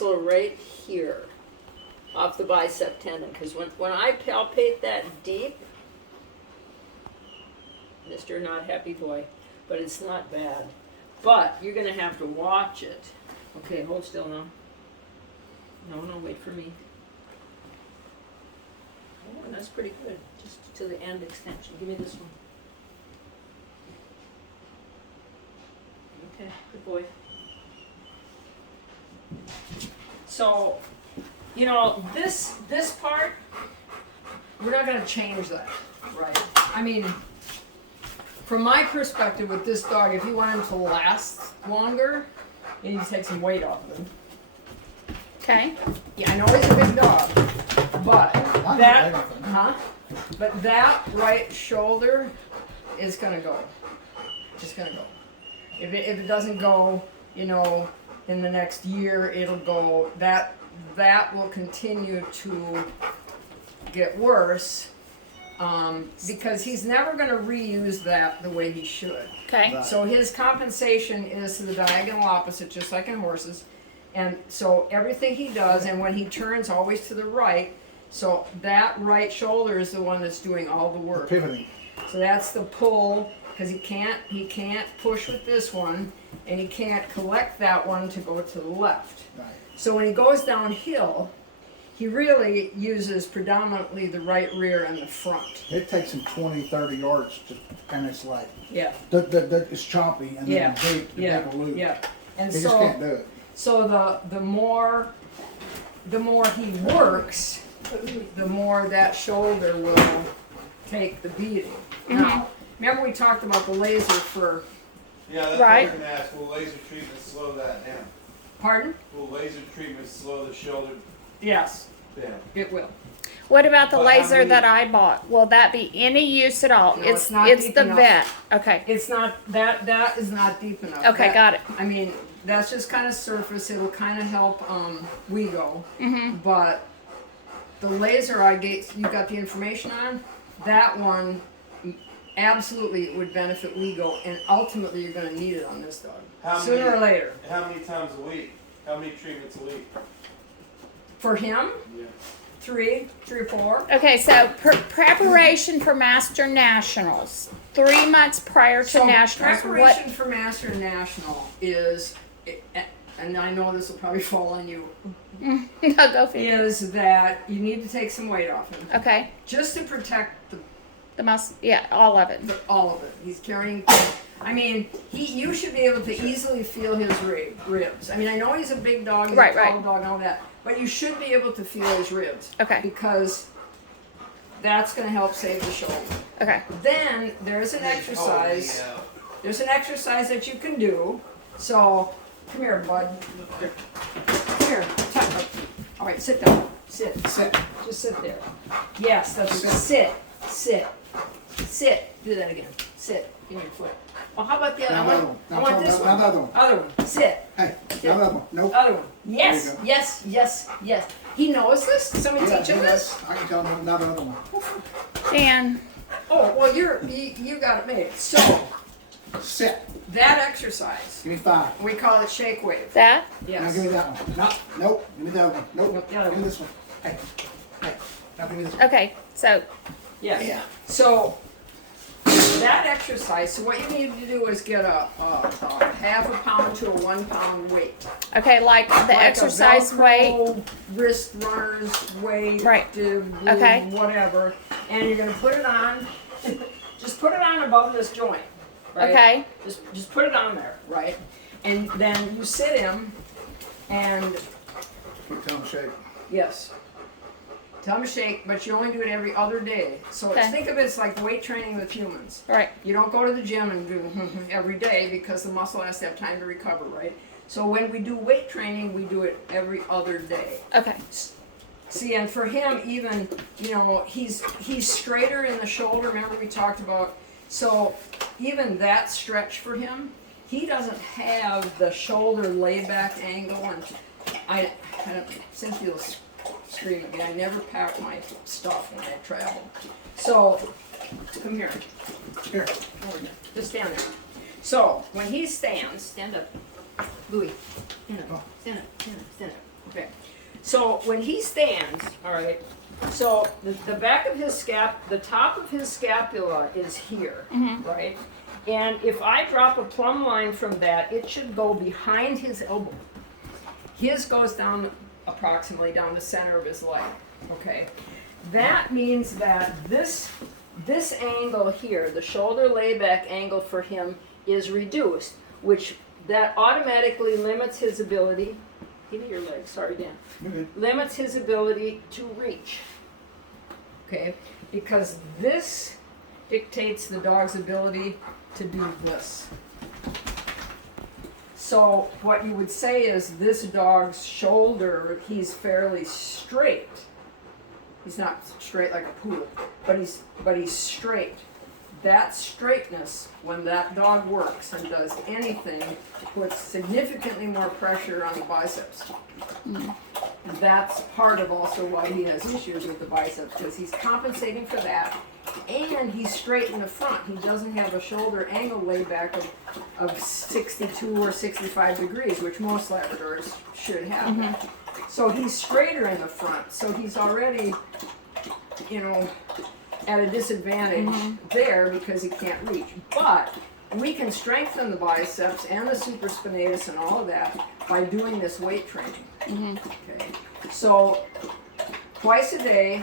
muscle right here, off the bicep tendon. Because when I palpate that deep, Mr. Not Happy Boy, but it's not bad. But you're going to have to watch it. Okay, hold still now. No, wait for me. Oh, that's pretty good. Just to the end extension. Give me this one. Okay, good boy. So, you know, this part, we're not going to change that, right? I mean, from my perspective with this dog, if you want him to last longer, you need to take some weight off of him. Okay. Yeah, I know he's a big dog, but but that right shoulder is gonna go. It's gonna go. If it doesn't go, you know, in the next year, it'll go. That will continue to get worse, because he's never gonna reuse that the way he should. Okay. Right. So his compensation is to the diagonal opposite, just like in horses. And so everything he does, and when he turns always to the right, so that right shoulder is the one that's doing all the work. Pivoting. So that's the pull, because he can't push with this one, and he can't collect that one to go to the left. Right. So when he goes downhill, he really uses predominantly the right rear and the front. It takes him 20, 30 yards to, and it's like, Yeah. it's choppy and Yeah. then the big loop. Yeah. And He just so can't do it. So the more he works, the more that shoulder will take the beating. Now, remember we talked about the laser for, Yeah, that's Right. what we're gonna ask. Will laser treatment slow that down? pardon? Will laser treatment slow the shoulder Yes, down? it will. What about the But how laser many- that I bought? Will that be any use at all? No, it's it's not it's deep the enough. vet. Okay. It's not, that is not deep enough. Okay, That- got it. I mean, that's just kind of surface, it'll kind of help, WeGo. But the laser I gave, you got the information on, that one, absolutely it would benefit WeGo, and ultimately you're gonna need it on this dog. How Sooner many- or later. How many times a week? How many treatments a week? For him, Yeah. three or four. Okay, so preparation for Master Nationals. 3 months prior to So Nationals. preparation for Master National is, and I know this will probably fall on you, No, go figure. is that you need to take some weight off him, Okay. just to protect The muscle. Yeah, all of it. all of it. He's carrying, I mean, you should be able to easily feel his ribs. I mean, I know he's a big dog, he's Right, a tall right. dog and all that, but you should be able to feel his ribs. Okay. Because that's gonna help save the shoulder. Okay. Then there's an exercise. There's an exercise that you can do. So, come here, bud. Come here. All right, sit down. Sit. Just sit there. Yes, that's it. Sit. Do that again. Sit. Give me your foot. Well, how about the other Now one? that one. I want this one. Now that one. Other one. Sit. Hey, now that one. Nope. Other one. Yes. There you go. Yes. He knows this? Did somebody Yeah, teach him he this? does. I can tell him now the other one. Dan. Oh, well, you got it made. So, Sit. that exercise, Give me 5. we call it shake wave. That. Now Yes. give me that one. No, nope. Give me that one. Nope. Nope, the other Give me one. this one. Hey. Now give me this one. Okay. So. Yeah. Yeah. So that exercise, so what you need to do is get a half a pound to a 1 pound weight. Okay, like the Like a exercise weight. Velcro, wrist runner's weight, Right. Okay. whatever. And you're gonna put it on, just put it on above this joint. Right? Okay. Just put it on there, right? And then you sit him and Tell him shake. yes. Tell him to shake, but you only do it every other day. So Okay. think of it as like weight training with humans. Right. You don't go to the gym and do every day because the muscle has to have time to recover, right? So when we do weight training, we do it every other day. Okay. See, and for him, even, you know, he's straighter in the shoulder. Remember we talked about, so even that stretch for him, he doesn't have the shoulder layback angle. And I don't, Cynthia's scream again. I never pack my stuff when I travel. So, come here. Here. Over here. Just stand there. So, when he stands, stand up. Louie, stand up. Stand up. So when he stands, all right, so the back of his the top of his scapula is here, right? And if I drop a plumb line from that, it should go behind his elbow. His goes down approximately down the center of his leg, okay? That means that this angle here, the shoulder layback angle for him is reduced, which that automatically limits his ability, give me your leg, sorry Dan, limits his ability to reach, okay? Because this dictates the dog's ability to do this. So what you would say is this dog's shoulder, he's fairly straight. He's not straight like a poodle, but he's straight. That straightness, when that dog works and does anything, puts significantly more pressure on the biceps. That's part of also why he has issues with the biceps, because he's compensating for that, and he's straight in the front. He doesn't have a shoulder angle layback of 62 or 65 degrees, which most Labradors should have. So he's straighter in the front, so he's already, at a disadvantage there because he can't reach. But we can strengthen the biceps and the supraspinatus and all of that by doing this weight training. Okay. So twice a day,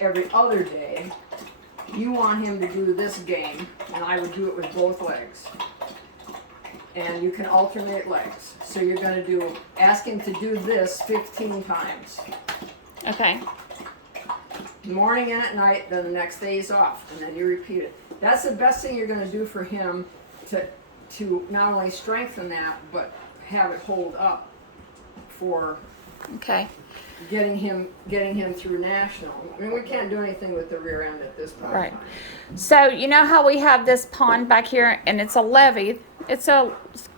every other day, you want him to do this game, and I would do it with both legs. And you can alternate legs. So you're going to ask him to do this 15 times. Okay. Morning and at night, then the next day he's off, and then you repeat it. That's the best thing you're going to do for him to not only strengthen that, but have it hold up for Okay. getting him through national. I mean, we can't do anything with the rear end at this point. Right. So you know how we have this pond back here, and it's a levee. It's a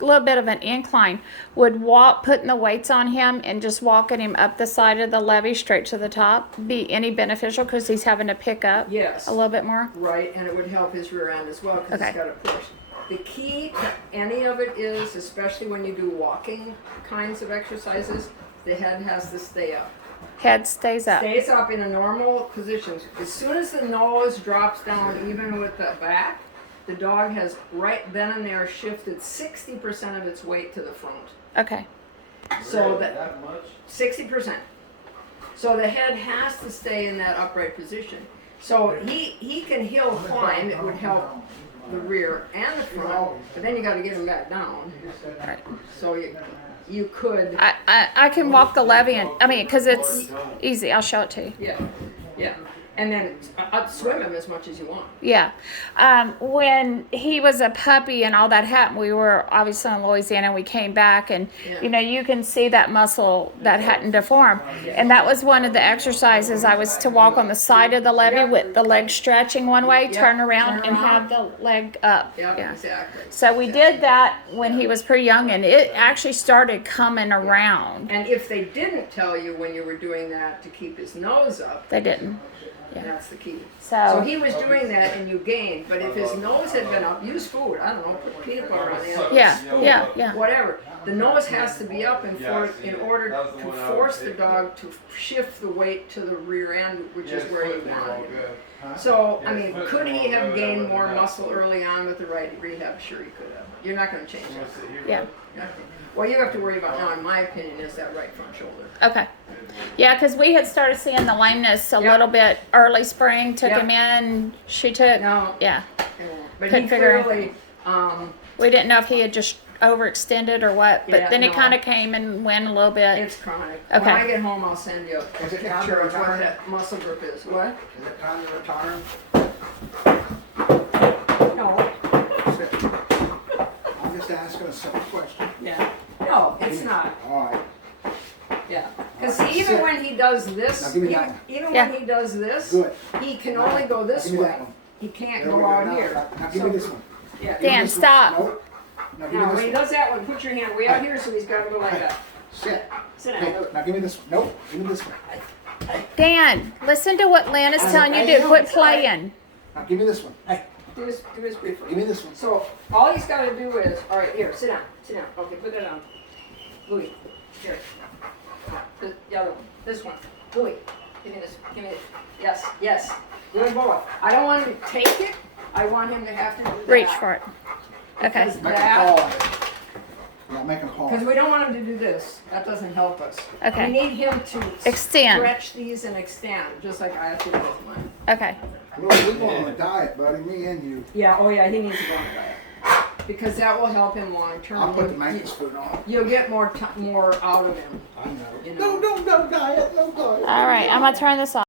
little bit of an incline. Would putting the weights on him and just walking him up the side of the levee straight to the top be any beneficial because he's having to pick up Yes. a little bit more? Right, and it would help his rear end as well because Okay. he's got to push. The key to any of it is, especially when you do walking kinds of exercises, the head has to stay up. Head stays up. Stays up in a normal position. As soon as the nose drops down, even with the back, the dog has right then and there shifted 60% of its weight to the front. Okay. So Really? That much? 60%. So the head has to stay in that upright position. So he can hill climb. It would help the rear and the front, but then you got to get him back down. Right. So you could. I can walk the levee, and because it's easy. I'll show it to you. Yeah. And then swim him as much as you want. Yeah. When he was a puppy and all that happened, we were obviously in Louisiana and we came back and, you can see that muscle that hadn't deformed. And that was one of the exercises. I was to walk on the side of the levee with the leg stretching one way, turn around and have the leg up. Yeah, exactly. So we did that when he was pretty young, and it actually started coming around. And if they didn't tell you when you were doing that to keep his nose up, They didn't. Yeah. that's the key. So So he was doing that and you gained, but if his nose had been up, use food. I don't know, put peanut butter on the end. Yeah. Whatever. The nose has to be up in order to force the dog to shift the weight to the rear end, which is where you want it. So, could he have gained more muscle early on with the right rehab? Sure he could have. You're not going to change that. yeah. What you have to worry about now, in my opinion, is that right front shoulder. Okay. Yeah, because we had started seeing the lameness a little bit early spring. Took him in. She took. No. Yeah. But Couldn't he figure clearly, We didn't know if he had just overextended or what, but Yeah, then it no. kind of came and went a little bit. it's chronic. Okay. When I get home, I'll send you a Is it picture of what time? that muscle group is. What? Is it time to retire him? No. I'm just asking a simple question. Yeah. No, it's not. All right. Yeah. Because even when he does this, Now give me that one. even Yeah. when he does this, Good. he can only go this Give me way. that one. He can't There we go go. out Now- here. Now give me this one. Yeah. Give me Dan, this one. stop. Nope. Now give me Now, when this he one. does that one, put your hand way out here so he's got to go like that. Sit. Sit Hey, down. now give me this one. Nope. Give me this one. Dan, listen to what Lynn is telling you to do. Quit playing. Now give me this one. Hey, Do this briefly. give me this one. So all he's got to do is, all right, here, sit down, sit down. Okay, put that on. Louie, here. The other one. This one. Louie, give me this. Give me this. Yes, yes. Good boy. I don't want him to take it. I want him to have to do that. Reach for it. Okay. Because Make a that, call. Yeah, make a call. because we don't want him to do this. That doesn't help us. Okay. We need him to Extend. stretch these and extend, just like I have to do with mine. Okay. We're going on a diet, buddy. Me and you. Yeah, oh yeah, he needs to go on a diet. Because that will help him long term. I'll put the maintenance food on. You'll get more out of him. I know. You know. No diet. No diet. All right. I'm gonna turn this off.